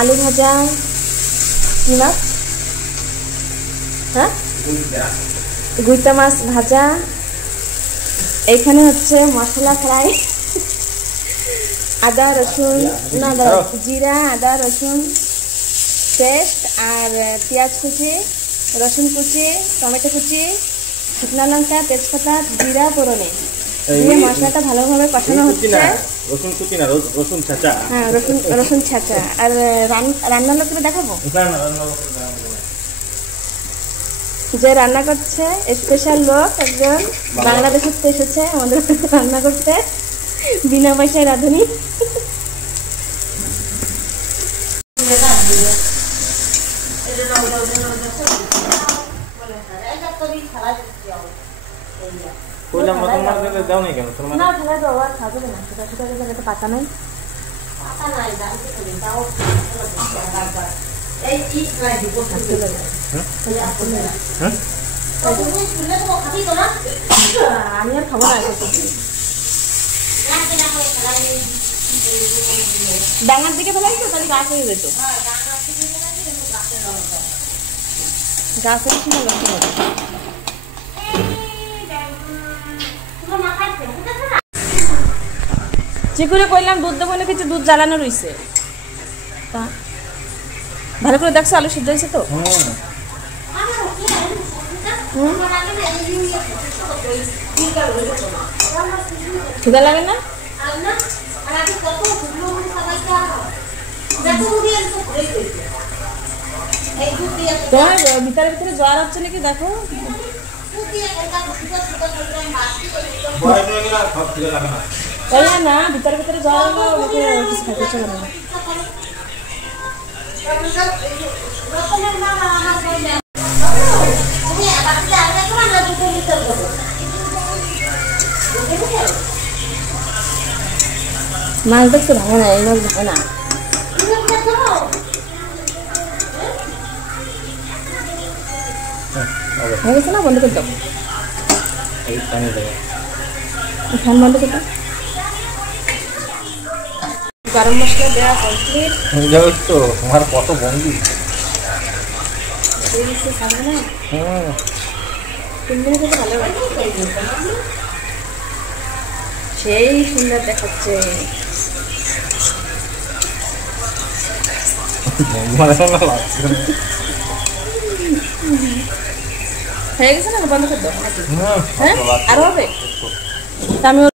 আলু ভাজা, কি মাছ? হ্যাঁ, গুইতা মাছ ভাজা। এখানে হচ্ছে মশলা ফ্রাই, আদা রসুন, না জিরা আদা রসুন পেস্ট, আর পেঁয়াজ কুচি, রসুন কুচি, টমেটো কুচি, শুকনো লঙ্কা, তেজপাতা, জিরা ফোড়নে দিয়ে মশলাটা ভালোভাবে কষানো হচ্ছে। রসুন কুচি না, রসুন ছাঁচা। হ্যাঁ, রসুন ছাঁচা। আর রান্নার লোককে দেখাবো যে রান্না করছে স্পেশাল লোক একজন বাংলাদেশের থেকে এসেছে আমাদের রান্না করতে, বিনা পয়সায় রাঁধুনি। পাতা নাই, আমি আর খাবো না। ডাঙার দিকে ফেলাইছো তাহলে গাছ হয়ে যেত, গাছ হয়ে সময় নষ্ট হবে। চিকুরে কইলাম দুধ দেবো না, কিছু দুধ জ্বালানো রয়েছে। তা ভালো করে দেখছো আলু সিদ্ধ হয়েছে তো? খিদা লাগে না? তোমার ভিতরে ভিতরে জ্বর হচ্ছে নাকি দেখো। না ভিতরে ভিতরে জ্বর হলো, কিছু খাইতে ইচ্ছা করে না। মাছ দেখতে ভালো না, এই মাছ ভালো না। হয়ে গেছে না? বন্ধ করে দাও, ফ্যান বন্ধ করে দাও। গরম মশলা দেওয়া কমপ্লিট। তো তোমার কত বন্ধু ভালো সেই সুন্দর দেখাচ্ছে। হয়ে গেছে না? বন্ধ করে দাও। হ্যাঁ, আরো হবে। আমি